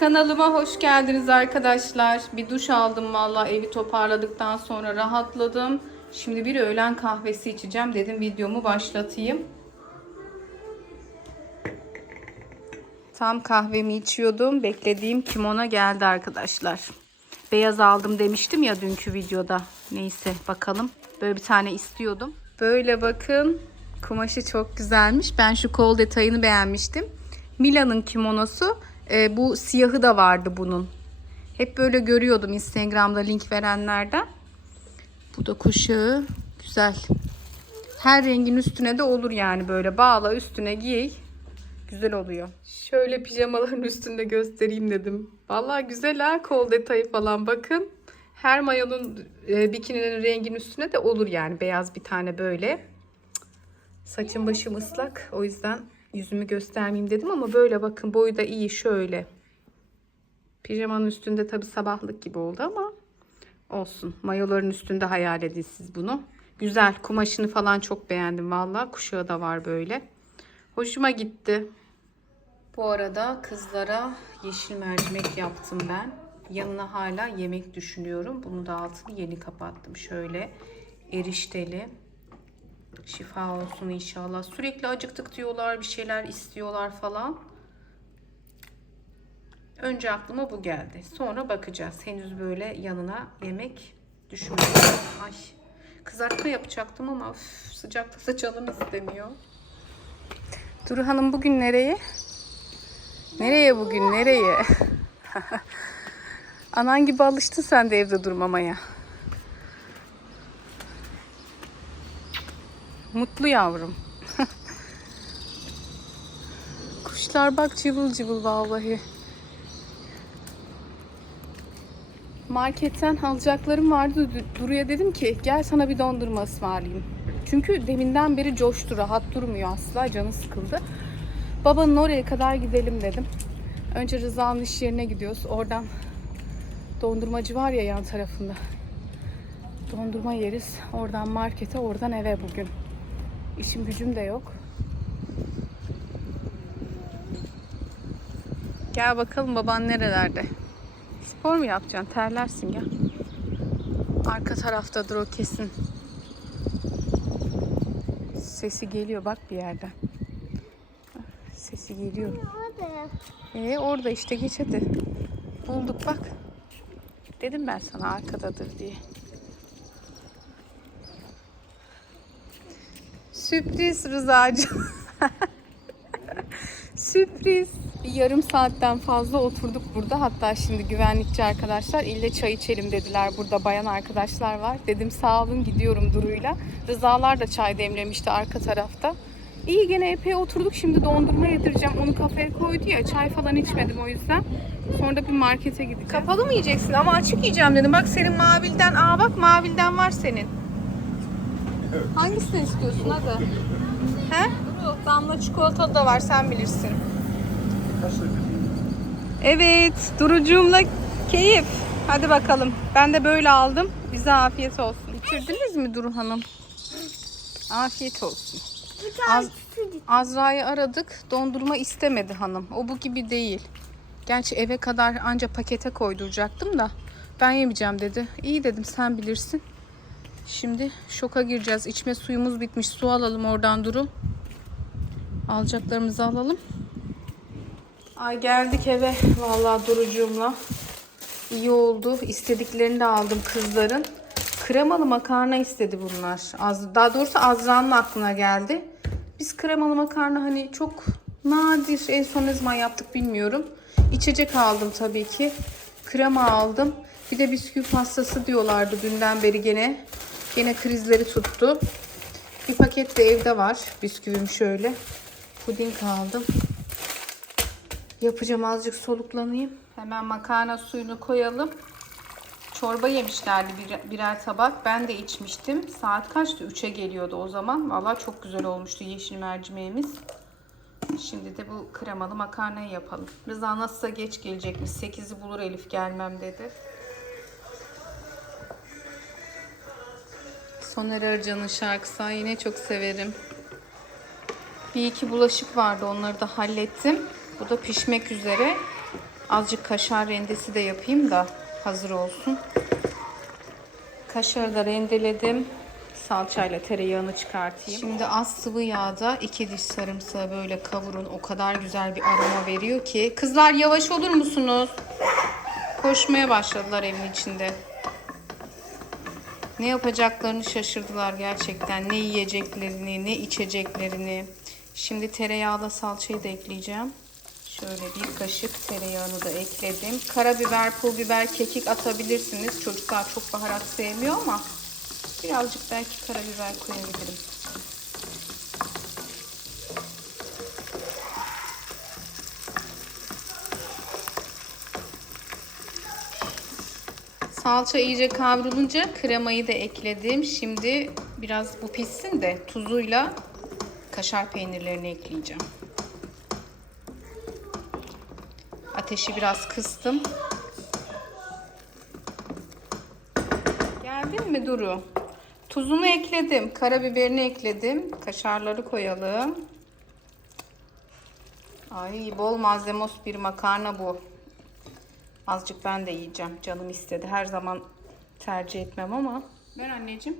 Kanalıma hoş geldiniz arkadaşlar. Bir duş aldım valla evi toparladıktan sonra rahatladım. Şimdi bir öğlen kahvesi içeceğim dedim videomu başlatayım. Tam kahvemi içiyordum. Beklediğim kimona geldi arkadaşlar. Beyaz aldım demiştim ya dünkü videoda. Neyse bakalım. Böyle bir tane istiyordum. Böyle bakın. Kumaşı çok güzelmiş. Ben şu kol detayını beğenmiştim. Mila'nın kimonosu. E, bu siyahı da vardı bunun. Hep böyle görüyordum Instagram'da link verenlerden. Bu da kuşağı. Güzel. Her rengin üstüne de olur yani böyle bağla üstüne giy. Güzel oluyor. Şöyle pijamaların üstünde göstereyim dedim. Vallahi güzel ha kol detayı falan bakın. Her mayonun e, bikininin rengin üstüne de olur yani beyaz bir tane böyle. Saçım başım ıslak o yüzden yüzümü göstermeyeyim dedim ama böyle bakın boyu da iyi şöyle. Pijamanın üstünde tabi sabahlık gibi oldu ama olsun. Mayoların üstünde hayal edin siz bunu. Güzel kumaşını falan çok beğendim vallahi kuşağı da var böyle. Hoşuma gitti. Bu arada kızlara yeşil mercimek yaptım ben. Yanına hala yemek düşünüyorum. Bunu da altını yeni kapattım. Şöyle erişteli. Şifa olsun inşallah. Sürekli acıktık diyorlar, bir şeyler istiyorlar falan. Önce aklıma bu geldi. Sonra bakacağız. Henüz böyle yanına yemek düşünmedim. Ay kızartma yapacaktım ama üf, sıcakta da canım istemiyor. Duru Hanım bugün nereye? Nereye bugün? Nereye? Anan gibi alıştın sen de evde durmamaya. Mutlu yavrum. Kuşlar bak cıvıl cıvıl vallahi. Marketten alacaklarım vardı. Du- Duru'ya dedim ki gel sana bir dondurma ısmarlayayım. Çünkü deminden beri coştu, rahat durmuyor asla. Canı sıkıldı. Babanın oraya kadar gidelim dedim. Önce Rıza'nın iş yerine gidiyoruz. Oradan dondurmacı var ya yan tarafında. Dondurma yeriz. Oradan markete, oradan eve bugün. İşim gücüm de yok. Gel bakalım baban nerelerde? Spor mu yapacaksın? Terlersin gel. Arka taraftadır o kesin. Sesi geliyor bak bir yerden. Sesi geliyor. Ee, orada işte geç hadi. Bulduk bak. Dedim ben sana arkadadır diye. Sürpriz Rıza'cığım. Sürpriz. Bir yarım saatten fazla oturduk burada. Hatta şimdi güvenlikçi arkadaşlar ille çay içelim dediler. Burada bayan arkadaşlar var. Dedim sağ olun gidiyorum Duru'yla. Rızalar da çay demlemişti arka tarafta. İyi gene epey oturduk. Şimdi dondurma yedireceğim. Onu kafaya koydu ya. Çay falan içmedim o yüzden. Sonra da bir markete gideceğim. Kapalı mı yiyeceksin? Ama açık yiyeceğim dedim. Bak senin mavilden. Aa bak mavilden var senin. Hangisini istiyorsun hadi? He? Damla çikolatalı da var sen bilirsin. Evet Durucuğumla keyif. Hadi bakalım. Ben de böyle aldım. Bize afiyet olsun. Bitirdiniz mi Duru Hanım? Afiyet olsun. Az, Azra'yı aradık. Dondurma istemedi hanım. O bu gibi değil. Gerçi eve kadar anca pakete koyduracaktım da. Ben yemeyeceğim dedi. İyi dedim sen bilirsin. Şimdi şoka gireceğiz. İçme suyumuz bitmiş. Su alalım oradan Duru. Alacaklarımızı alalım. Ay geldik eve vallahi Durucuğumla. İyi oldu. İstediklerini de aldım kızların. Kremalı makarna istedi bunlar. Az, daha doğrusu Azra'nın aklına geldi. Biz kremalı makarna hani çok nadir en son ne zaman yaptık bilmiyorum. İçecek aldım tabii ki. Krema aldım. Bir de bisküvi pastası diyorlardı dünden beri gene. Gene krizleri tuttu. Bir paket de evde var. Bisküvim şöyle. Puding aldım. Yapacağım azıcık soluklanayım. Hemen makarna suyunu koyalım. Çorba yemişlerdi bir, birer tabak. Ben de içmiştim. Saat kaçtı? 3'e geliyordu o zaman. Valla çok güzel olmuştu yeşil mercimeğimiz. Şimdi de bu kremalı makarnayı yapalım. Rıza nasılsa geç gelecekmiş. 8'i bulur Elif gelmem dedi. Soner Arcan'ın şarkısı. Yine çok severim. Bir iki bulaşık vardı. Onları da hallettim. Bu da pişmek üzere. Azıcık kaşar rendesi de yapayım da hazır olsun. Kaşarı da rendeledim. Salçayla tereyağını çıkartayım. Şimdi az sıvı yağda iki diş sarımsağı böyle kavurun. O kadar güzel bir aroma veriyor ki. Kızlar yavaş olur musunuz? Koşmaya başladılar evin içinde. Ne yapacaklarını şaşırdılar gerçekten. Ne yiyeceklerini, ne içeceklerini. Şimdi tereyağla salçayı da ekleyeceğim. Şöyle bir kaşık tereyağını da ekledim. Karabiber, pul biber, kekik atabilirsiniz. Çocuklar çok baharat sevmiyor ama birazcık belki karabiber koyabilirim. Salça iyice kavrulunca kremayı da ekledim. Şimdi biraz bu pişsin de tuzuyla kaşar peynirlerini ekleyeceğim. Ateşi biraz kıstım. Geldin mi Duru? Tuzunu ekledim. Karabiberini ekledim. Kaşarları koyalım. Ay bol malzemos bir makarna bu. Azıcık ben de yiyeceğim. Canım istedi. Her zaman tercih etmem ama. Ver anneciğim.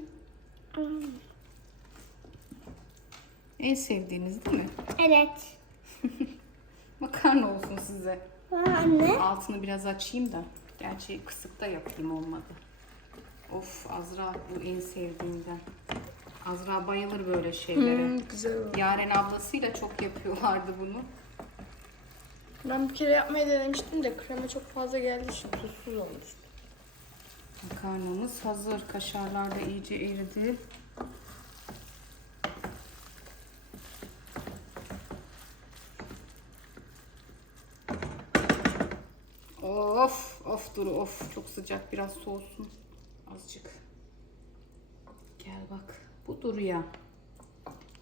En sevdiğiniz değil mi? Evet. Makarna olsun size. Anne. Altını biraz açayım da. Gerçi kısık da yapayım olmadı. Of Azra bu en sevdiğimden. Azra bayılır böyle şeylere. Güzel oldu. Yaren ablasıyla çok yapıyorlardı bunu. Ben bir kere yapmayı denemiştim de krema çok fazla geldiği için tuzsuz olmuş. Makarnamız hazır. Kaşarlar da iyice eridi. Of of Duru of çok sıcak biraz soğusun azıcık. Gel bak bu Duru'ya.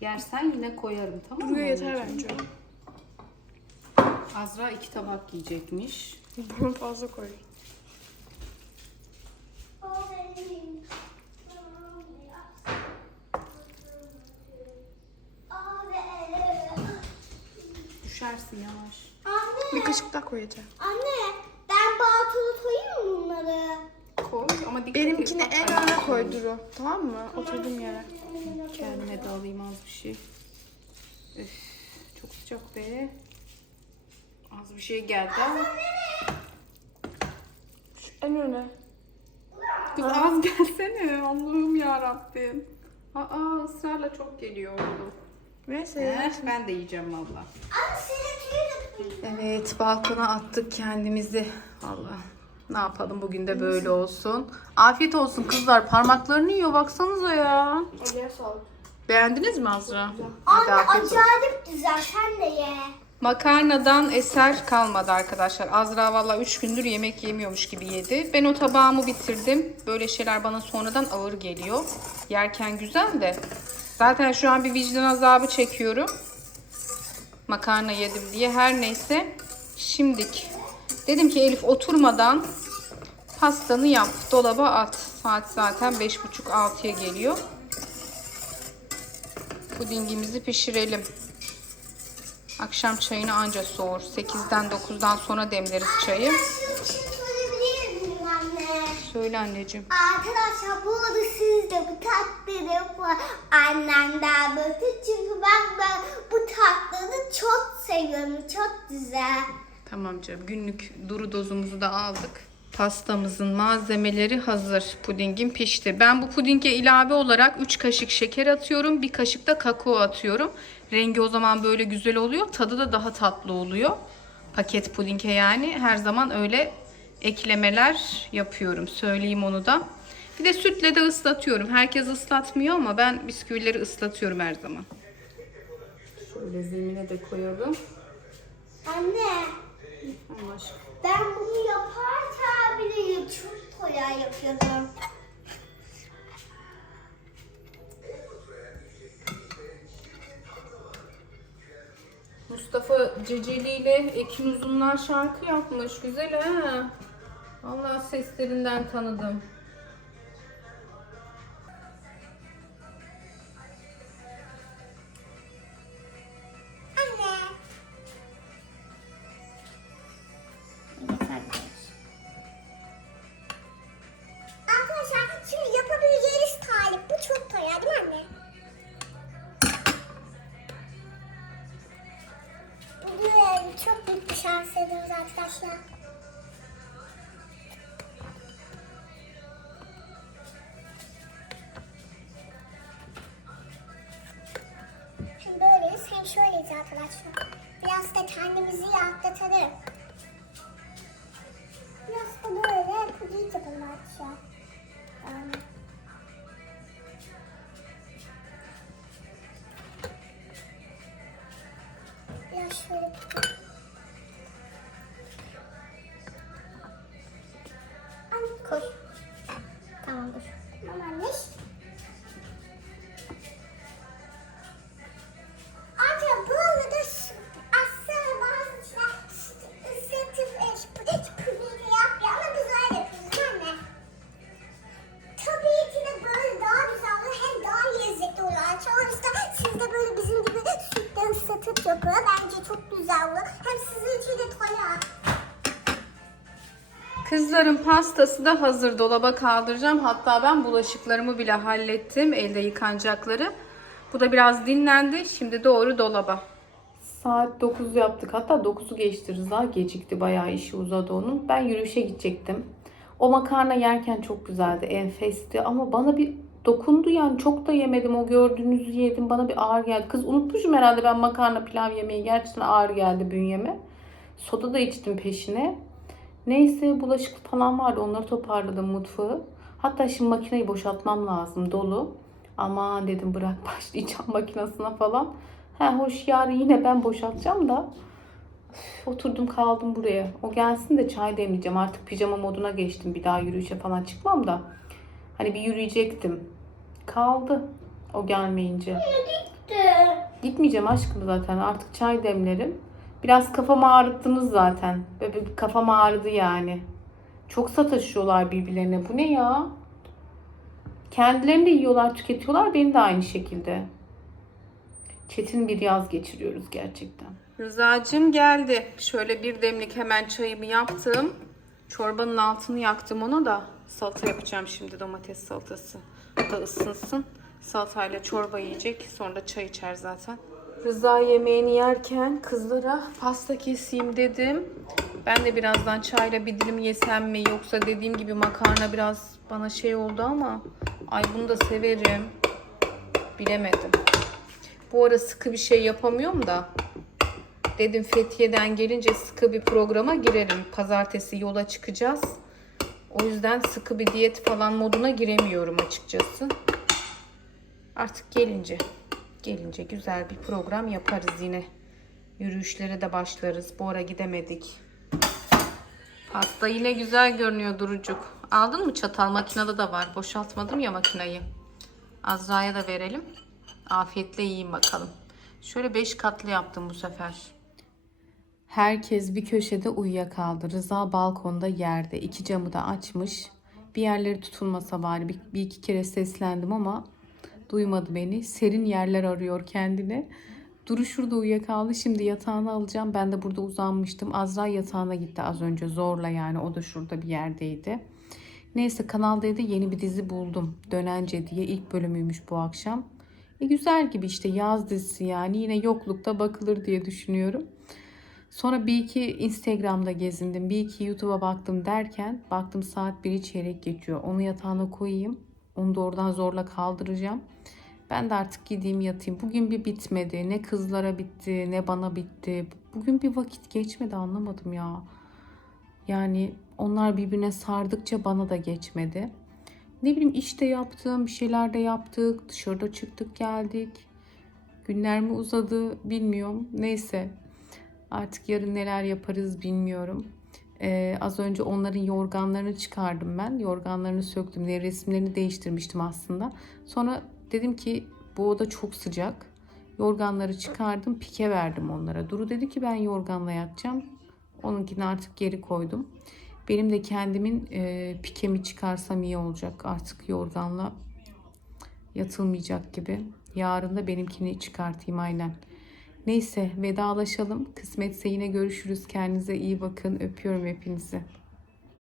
Yersen yine koyarım tamam mı? Buraya yeter bence. Azra iki tabak yiyecekmiş. Bunu fazla koy. Düşersin yavaş. Bir Anne, kaşık daha koy yeter. anne ben baltonu koyayım mı bunları? Koy ama dikkat Benimkini et. en öne koy Duru. Tamam mı? Oturduğum yere. Kendime de alayım az bir şey. Üf, çok sıcak be. Az bir şey geldi ama. Şu en öne. Kız az gelsene. Allah'ım ya Rabbim. Aa ısrarla çok geliyor oldu. Neyse ya. ben de yiyeceğim valla. Evet balkona attık kendimizi. Allah. Ne yapalım bugün de böyle olsun. Afiyet olsun kızlar. Parmaklarını yiyor baksanıza ya. Eline sağlık. Beğendiniz mi Azra? Hadi Anne afiyet olsun. acayip güzel sen de ye. Makarnadan eser kalmadı arkadaşlar. Azra valla 3 gündür yemek yemiyormuş gibi yedi. Ben o tabağımı bitirdim. Böyle şeyler bana sonradan ağır geliyor. Yerken güzel de. Zaten şu an bir vicdan azabı çekiyorum. Makarna yedim diye. Her neyse. Şimdik. Dedim ki Elif oturmadan pastanı yap. Dolaba at. Saat zaten 5.30-6'ya geliyor. Pudingimizi pişirelim. Akşam çayını anca soğur. 8'den 9'dan sonra demleriz çayı. Söyle anneciğim. Arkadaşlar bu arada siz de bu tatları yapın. Annemden bakın çünkü ben, ben bu tatları çok seviyorum. Çok güzel. Tamam canım. Günlük duru dozumuzu da aldık. Pastamızın malzemeleri hazır. Pudingim pişti. Ben bu pudinge ilave olarak 3 kaşık şeker atıyorum. 1 kaşık da kakao atıyorum. Rengi o zaman böyle güzel oluyor. Tadı da daha tatlı oluyor. Paket pudinge yani. Her zaman öyle eklemeler yapıyorum. Söyleyeyim onu da. Bir de sütle de ıslatıyorum. Herkes ıslatmıyor ama ben bisküvileri ıslatıyorum her zaman. Şöyle zemine de koyalım. Anne Allah aşkına. ben bunu yaparken bile çok kolay yapıyorum. Mustafa Ceceli ile Ekin Uzunlar şarkı yapmış. Güzel ha. Allah seslerinden tanıdım. Çok şanslıyız arkadaşlar. Şimdi böyleyiz hem şöyleyiz arkadaşlar. Biraz da kendimizi rahatlatalım. Biraz da böyle puding yapalım arkadaşlar. Um, Biraz şöyle puding yapın. Bence çok güzel olur. Hem sizin için de kolay. Kızların pastası da hazır. Dolaba kaldıracağım. Hatta ben bulaşıklarımı bile hallettim. Elde yıkanacakları. Bu da biraz dinlendi. Şimdi doğru dolaba. Saat 9 yaptık. Hatta 9'u geçti Rıza. Gecikti. Bayağı işi uzadı onun. Ben yürüyüşe gidecektim. O makarna yerken çok güzeldi. Enfesti. Ama bana bir dokundu yani. Çok da yemedim. O gördüğünüzü yedim. Bana bir ağır geldi. Kız unutmuşum herhalde ben makarna pilav yemeyi. Gerçekten ağır geldi bünyeme. Soda da içtim peşine. Neyse bulaşık falan vardı. Onları toparladım mutfağı. Hatta şimdi makineyi boşaltmam lazım dolu. Aman dedim bırak başlayacağım makinesine falan. He hoş yarın yine ben boşaltacağım da. Üf, oturdum kaldım buraya. O gelsin de çay demleyeceğim. Artık pijama moduna geçtim. Bir daha yürüyüşe falan çıkmam da. Hani bir yürüyecektim. Kaldı. O gelmeyince. Gitmeyeceğim aşkım zaten. Artık çay demlerim. Biraz kafamı ağrıttınız zaten. Böyle bir kafam ağrıdı yani. Çok sataşıyorlar birbirlerine. Bu ne ya? Kendilerini de yiyorlar, tüketiyorlar. Beni de aynı şekilde. Çetin bir yaz geçiriyoruz gerçekten. Rızacığım geldi. Şöyle bir demlik hemen çayımı yaptım. Çorbanın altını yaktım ona da. Salata yapacağım şimdi domates salatası. Da ısınsın. Salatayla çorba yiyecek. Sonra da çay içer zaten. Rıza yemeğini yerken kızlara pasta keseyim dedim. Ben de birazdan çayla bir dilim yesem mi yoksa dediğim gibi makarna biraz bana şey oldu ama ay bunu da severim. Bilemedim. Bu ara sıkı bir şey yapamıyorum da. Dedim Fethiye'den gelince sıkı bir programa girerim. Pazartesi yola çıkacağız. O yüzden sıkı bir diyet falan moduna giremiyorum açıkçası. Artık gelince, gelince güzel bir program yaparız yine. Yürüyüşlere de başlarız. Bu ara gidemedik. Pasta yine güzel görünüyor Durucuk. Aldın mı çatal? Makinede de var. Boşaltmadım ya makinayı. Azra'ya da verelim. Afiyetle yiyin bakalım. Şöyle 5 katlı yaptım bu sefer. Herkes bir köşede uyuyakaldı. Rıza balkonda yerde. iki camı da açmış. Bir yerleri tutulmasa bari. Bir, bir iki kere seslendim ama duymadı beni. Serin yerler arıyor kendine. Duru şurada uyuyakaldı. Şimdi yatağını alacağım. Ben de burada uzanmıştım. Azra yatağına gitti az önce zorla yani. O da şurada bir yerdeydi. Neyse Kanal D'de yeni bir dizi buldum. Dönence diye ilk bölümüymüş bu akşam. E güzel gibi işte yaz dizisi yani. Yine yoklukta bakılır diye düşünüyorum. Sonra bir iki Instagram'da gezindim. Bir iki YouTube'a baktım derken baktım saat 1'i çeyrek geçiyor. Onu yatağına koyayım. Onu da oradan zorla kaldıracağım. Ben de artık gideyim yatayım. Bugün bir bitmedi. Ne kızlara bitti ne bana bitti. Bugün bir vakit geçmedi anlamadım ya. Yani onlar birbirine sardıkça bana da geçmedi. Ne bileyim işte yaptım, bir şeyler de yaptık. Dışarıda çıktık geldik. Günler mi uzadı bilmiyorum. Neyse Artık yarın neler yaparız bilmiyorum. Ee, az önce onların yorganlarını çıkardım ben. Yorganlarını söktüm. diye resimlerini değiştirmiştim aslında. Sonra dedim ki bu oda çok sıcak. Yorganları çıkardım. Pike verdim onlara. Duru dedi ki ben yorganla yatacağım. Onunkini artık geri koydum. Benim de kendimin e, pikemi çıkarsam iyi olacak. Artık yorganla yatılmayacak gibi. Yarın da benimkini çıkartayım aynen. Neyse vedalaşalım. Kısmetse yine görüşürüz. Kendinize iyi bakın. Öpüyorum hepinizi.